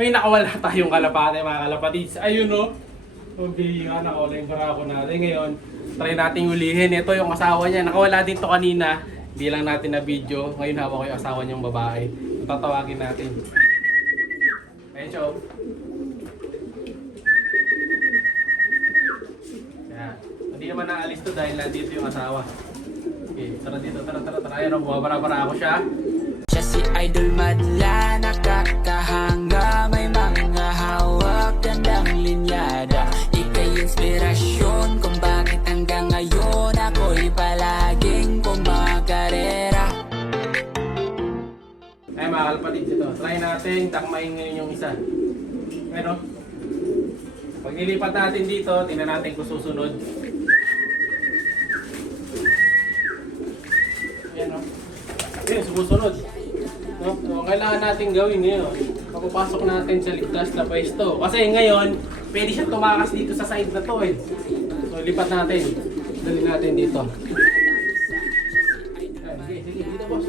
May nakawala tayong kalapate mga kalapatids. Ayun no. Okay, nga nakawala yung barako natin. Ngayon, try natin ulihin. Ito yung asawa niya. Nakawala din to kanina. Hindi lang natin na video. Ngayon hawak ko yung asawa niyang babae. Tatawagin natin. Ayun siya. Yan. Hindi naman naalis to dahil nandito yung asawa. Okay, tara dito, tara. Ayun, bumabara-bara ako siya. Siya si Idol Madla, nakakahanga, may mga hawak, gandang linyada. Ika'y inspirasyon kung bakit hanggang ngayon ako'y palaging kumakarera. Ay mga kalapatids, ito. Try natin takmain ngayon yung isa. Pero, pag nilipat natin dito, tingnan natin kung susunod. Ayan o. Ayan, sumusunod. No? So, ang kailangan natin gawin yun. Papapasok natin sa ligtas na pwesto. Kasi ngayon, pwede siya tumakas dito sa side na to eh. So, lipat natin. Dali natin dito. Sige, dito boss.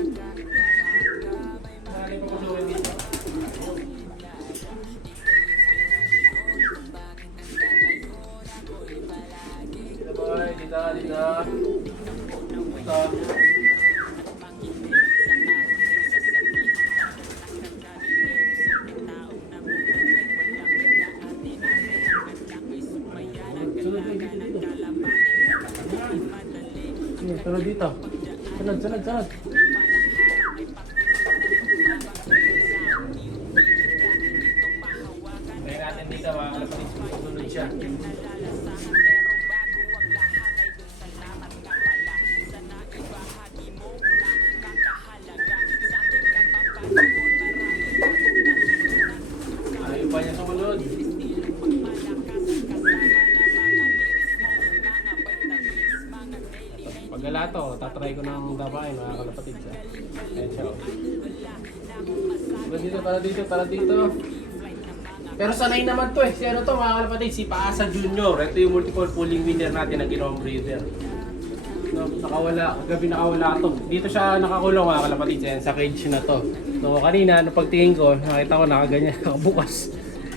Saan yung papasukin dito? Dito boy, dito. Dito. Sunod dito. Sunod. Try natin dito mga kalapatids kung susunod siya. Ayaw pa niya sumunod. Pag galato, tatry ko ng dabain mga kalapatids. Ayan siya. Para dito. Pero sanay naman to eh. Si ano to mga kalapatids, si Paasa Junior. Ito yung multiple pulling winner natin na ginawang breeder. No, kagabi nakawala to. Dito siya nakakulong mga kalapatids. Ayan, sa cage na to. So kanina, pagtingin ko, nakita ko nakaganyan, nakabukas.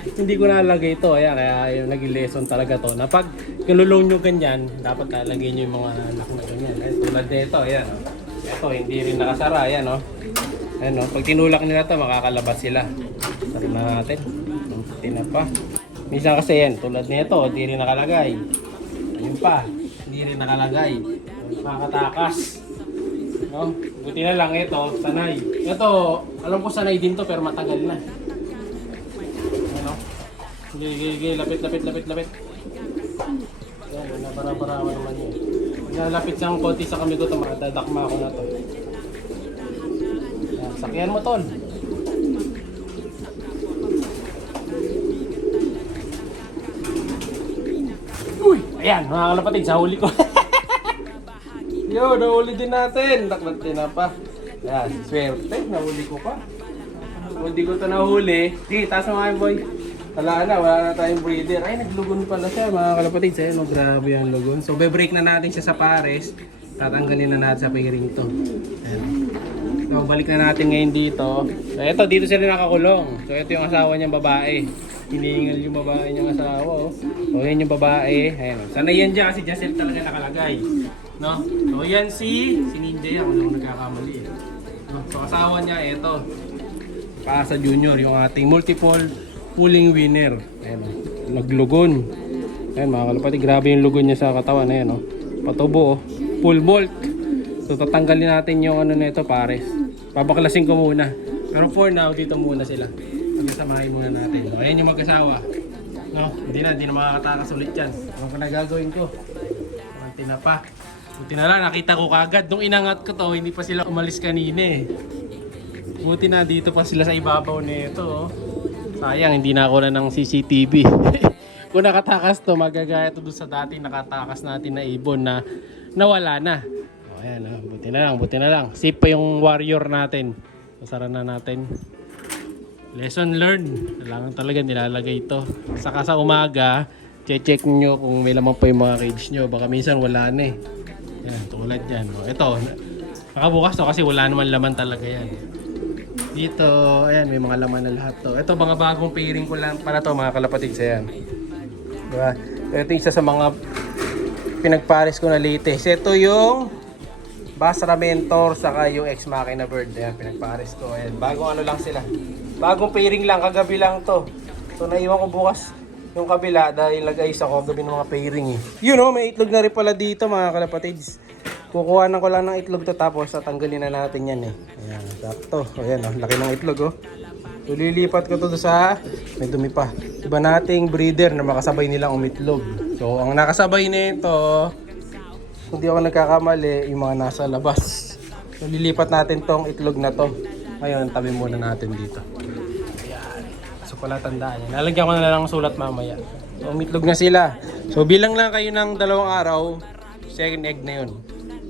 Hindi ko nalagay ito, kaya yung naging lesson talaga to. Na pag kinulong nyo ganyan, dapat nalagay nyo yung mga anak na ganyan. Ay, tulad nito, ayan. Ito, hindi rin nakasara, ayan o. Ayan o, pag tinulak nila to, makakalabas sila. Sara na natin. Tina pa. Minsan kasi yan, tulad nito, hindi rin nakalagay. Ayun pa, hindi rin nakalagay. Makakatakas. No? Buti na lang ito, sanay. Ito, alam ko sanay din to pero matagal na. Gigi, lapit. Yan, nabara-barawa naman yun. Nalapit siyang konti sa kami ko ito, makadadakma ako na to. Yan, sakyan mo tol. Uy! Ayan, mga kalapatid, sa huli ko. Yo, nahuli din natin. Taklat na pa. Yan, swerte, nahuli ko pa. Kung di ko ito nahuli, sige, taas mo nga boy. Wala na tayong breeder. Ay, naglugon pala siya mga kalapatids. Ayun, grabe yung lugon. So, be-break na natin siya sa pares. Tatanggalin na natin sa pairing to. Ayun. So, balik na natin ngayon dito. So, dito sila nakakulong. So, ito yung asawa niyang babae. Hinihingal yung babae niyang asawa. Oh. So, yan yung babae. Ayun. Sana yan dyan kasi Jacel talaga nakalagay. No? So, yan si Ninja yan. Kung nagkakamali. No? So, asawa niya, ito. Paasa Junior, yung ating multiple pulling winner. Ayan o. Naglugon. Ayan mga kalapati. Grabe yung lugon niya sa katawan. Ayan o. Patubo o. Full bolt. So tatanggalin natin yung ano na ito pares. Pabaklasin ko muna. Pero for now, dito muna sila. Pag-samahin muna natin. So, ayan yung mag-asawa. No? Hindi na makakatakas ulit yan. Ano ko na gagawin ko? Kunti na pa. Buti na lang. Nakita ko kagad. Nung inangat ko to, hindi pa sila umalis kanina eh. Buti na dito pa sila sa ibabaw nito oh. Sayang, hindi na ako na ng CCTV. Kung nakatakas to, magagaya to doon sa dati nakatakas natin na ibon na nawala na. O ayan, buti na lang. Safe pa yung warrior natin. Sasara na natin. Lesson learned. Kailangan talaga nilalagay ito. Saka sa umaga, check nyo kung may laman pa yung mga cage nyo. Baka minsan wala na eh. Yan, tulad yan. O, ito, nakabukas to kasi wala naman laman talaga yan. Dito, ayan, may mga laman na lahat to. Ito, mga bagong pairing ko lang pala to, mga kalapatids. Ayan. Diba? Ito yung isa sa mga pinagpares ko na latest. Ito yung Basra Mentor, saka yung Ex Machina Bird. Ayan, pinagpares ko. Ayan, bagong ano lang sila. Bagong pairing lang, kagabi lang to. So, naiwan ko bukas yung kabila dahil nag-ayos ako gabi ng mga pairing eh. Yun o, may itlog na rin pala dito, mga kalapatids. Kukuha ko lang ng itlog to, tapos tatanggalin na natin yan eh. Ayan, sakto. Ayan o, laki ng itlog oh. So lilipat ko to sa, may dumi pa, iba nating breeder na makasabay nilang umitlog. So ang nakasabay nito, kung di ako nagkakamali, yung mga nasa labas. So lilipat natin tong itlog na to. Ngayon, tabi muna natin dito. Ayan. So pala tandaan yan. Lalagyan ko na lang ng sulat mamaya. So umitlog na sila. So bilang lang kayo ng 2 araw, second egg na yun.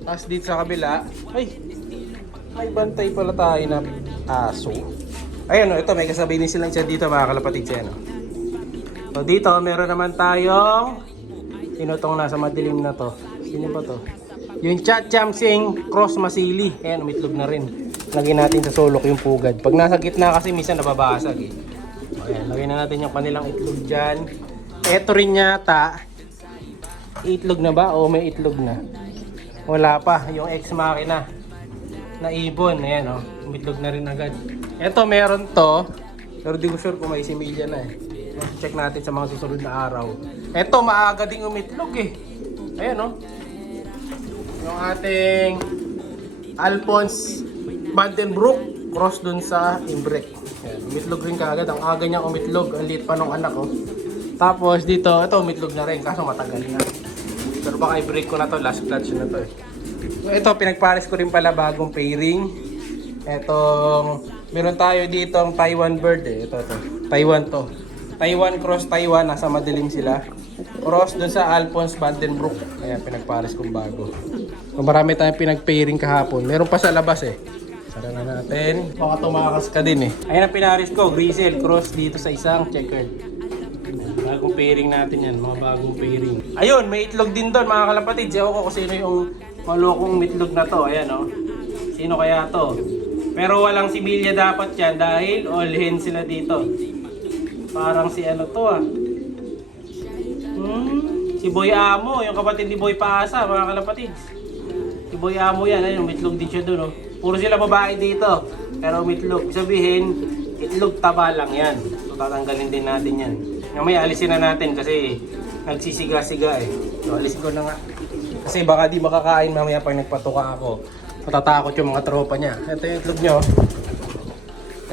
Tapos dito sa kabila, ay, may bantay pala tayo na aso. Ayun o, ito may kasabay din silang siya dito, mga kalapatid siya. No? So dito, meron naman tayong, sino tong nasa madilim na to? Sino ba to? Yung Chachamsing Cross Masili. Ayan, umitlog na rin. Lagyan natin sa sulok yung pugad. Pag nasa gitna kasi minsan nababasag eh. Ayan, lagyan na natin yung kanilang itlog dyan. Ito rin yata, itlog na ba o may itlog na? Wala pa, yung Ex Machina na ibon, ayan o, umitlog na rin agad. Eto meron to, pero di ko sure kung may similya na eh. Check natin sa mga susunod na araw. Eto maaga ding umitlog eh. Ayan o, yung ating Alphonse Vandenbroek cross dun sa Imbrek. Ayan, umitlog rin kaagad, ang aga niyang umitlog, ang liit pa nung anak ko. Tapos dito, ito umitlog na rin, kaso matagal na. Pero baka i-break ko na to, last clutch na to eh. So, ito, pinagpares ko rin pala bagong pairing. Etong, meron tayo dito ang Taiwan bird eh. Ito. Taiwan to. Taiwan cross Taiwan, nasa madilim sila. Cross dun sa Alphonse Vandenbroek. Ayan, pinagpares kong bago. So, marami tayong pinag-pairing kahapon. Meron pa sa labas eh. Sara na natin. Baka tumakas ka din eh. Ayan ang pinares ko, Grizzle cross dito sa isang checkered. Bagong pairing natin yan, mga bagong pairing. Ayun, may itlog din doon mga kalapatid. Ewan ko kung sino yung malukong itlog na to. Ayan o. Sino kaya to? Pero walang similya dapat yan dahil all hen sila dito. Parang si ano to ah. Si Boy Amo, yung kapatid ni Boy Paasa mga kalapatid. Si Boy Amo yan, ayun, umitlog din siya doon. Puro sila babae dito. Pero umitlog. Sabihin, itlog taba lang yan. So tatanggalin din natin yan. Mamaya alisin na natin kasi nagsisiga-siga eh. So alisin ko na nga. Kasi baka di makakain mamaya pag nagpatuka ako. Matatakot yung mga tropa niya. Ito yung itlog nyo.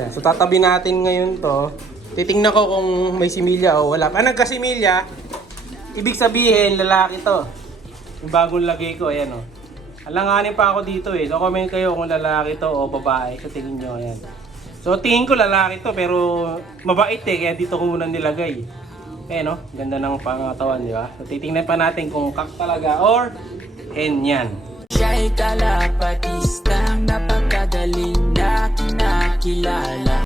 Ayan. So tatabi natin ngayon to. Titingnan ko kung may similya o wala. Pag nagkasimilya, ibig sabihin lalaki to. Yung bagong lagay ko, ayan o. Alanganin pa ako dito eh. So comment kayo kung lalaki to o babae. So tingin nyo, ayan. So tingin ko lalaki to pero mabait eh kaya dito ko muna nilagay. Eh no, ganda ng pangatawan, di ba? So titingnan pa natin kung kak talaga or hen yan. Siya'y kalapatistang napakagaling na kinakilala.